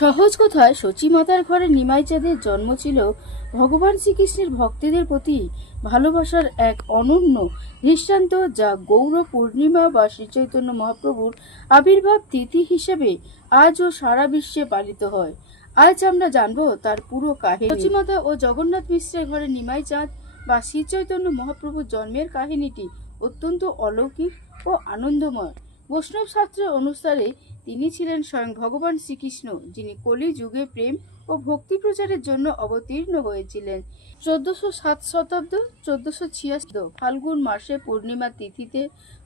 সহজ কথায় সচিমাতার ঘরে নিমাই চাঁদের জন্ম ছিল ভগবান শ্রীকৃষ্ণের ভক্তদের প্রতি ভালোবাসার এক অনন্য দৃষ্টান্ত, যা গৌর পূর্ণিমা বা শ্রীচৈতন্য মহাপ্রভুর আবির্ভাব তিথি হিসেবে আজও সারা বিশ্বে পালিত হয়। আজ আমরা জানবো তার পুরো কাহিনী। সচিমাতা ও জগন্নাথ মিশ্রের ঘরে নিমাই চাঁদ বা শ্রীচৈতন্য মহাপ্রভুর জন্মের কাহিনীটি অত্যন্ত অলৌকিক ও আনন্দময়। বৈষ্ণব শাস্ত্র অনুসারে তিনি ছিলেন স্বয়ং ভগবান শ্রীকৃষ্ণ, যিনি কলি যুগে প্রেম ও ভক্তি প্রচারের জন্য অবতীর্ণ হয়েছিলেন। 1407 শতাব্দ 1486 ফাল্গুন মাসে পূর্ণিমা তিথিতে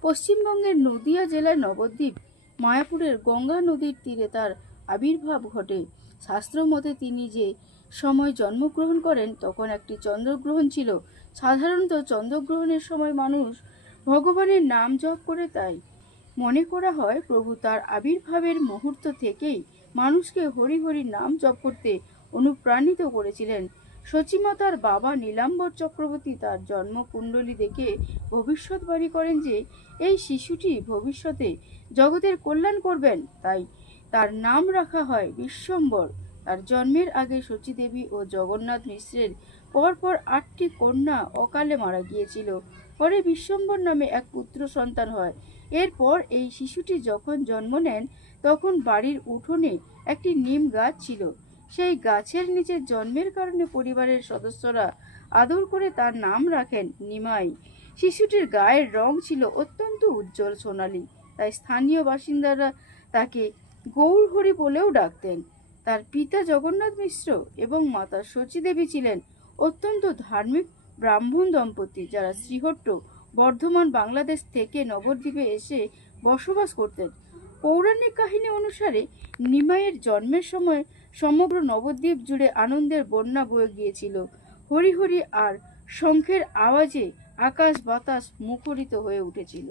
পশ্চিমবঙ্গের নদিয়া জেলার নবদ্বীপ মায়াপুরের গঙ্গা নদীর তীরে তার আবির্ভাব ঘটে। শাস্ত্র মতে তিনি যে সময় জন্মগ্রহণ করেন তখন একটি চন্দ্রগ্রহণ ছিল। সাধারণত চন্দ্রগ্রহণের সময় মানুষ ভগবানের নাম জপ করে, তাই মনে করা হয় প্রভু তার আবির্ভাবের মুহূর্ত থেকেই মানুষকে হরি হরি নাম জপ করতে অনুপ্রাণিত করেছিলেন। সচিমাতার বাবা নীলাম্বর চক্রবর্তী তার জন্মকুণ্ডলী দেখে ভবিষ্যৎবাণী করেন যে এই শিশুটি ভবিষ্যতে জগতের কল্যাণ করবেন, তাই তার নাম রাখা হয় বিশ্বম্বর। তার জন্মের আগে সচীদেবী ও জগন্নাথ মিশ্রের পরপর 8টি কন্যা অকালে মারা গিয়েছিল। পরে বিশ্বম্বর নামে এক পুত্র সন্তান হয়। এরপর এই শিশুটি যখন জন্ম নেন তখন বাড়ির উঠোনে একটি নিম গাছ ছিল। সেই গাছের নিচে জন্মের কারণে পরিবারের সদস্যরা আদর করে তার নাম রাখেন নিমাই। শিশুটির গায়ের রং ছিল অত্যন্ত উজ্জ্বল সোনালী, তাই স্থানীয় বাসিন্দারা তাকে গৌরহরি বলেও ডাকতেন। তার পিতা জগন্নাথ মিশ্র এবং মাতা সচীদেবী ছিলেন অত্যন্ত ধার্মিক ব্রাহ্মণ দম্পতি, যারা শ্রীহট্ট, বর্ধমান, বাংলাদেশ থেকে নবদ্বীপে এসে বসবাস করতেন। পৌরাণিক কাহিনী অনুসারে নিমাইয়ের জন্মের সময় সমগ্র নবদ্বীপ জুড়ে আনন্দের বন্যা বয়ে গিয়েছিল। হরি হরি আর শঙ্খের আওয়াজে আকাশ বাতাস মুখরিত হয়ে উঠেছিল।